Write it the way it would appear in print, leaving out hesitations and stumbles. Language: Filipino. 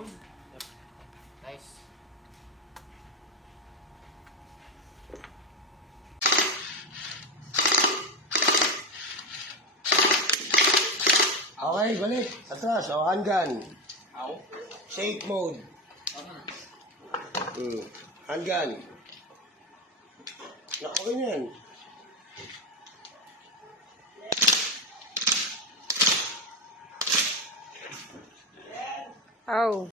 Yun. Nice. Okay, balik. Atras. O, handgun. Ow. Safe mode. Handgun. Okay na yan. Oh.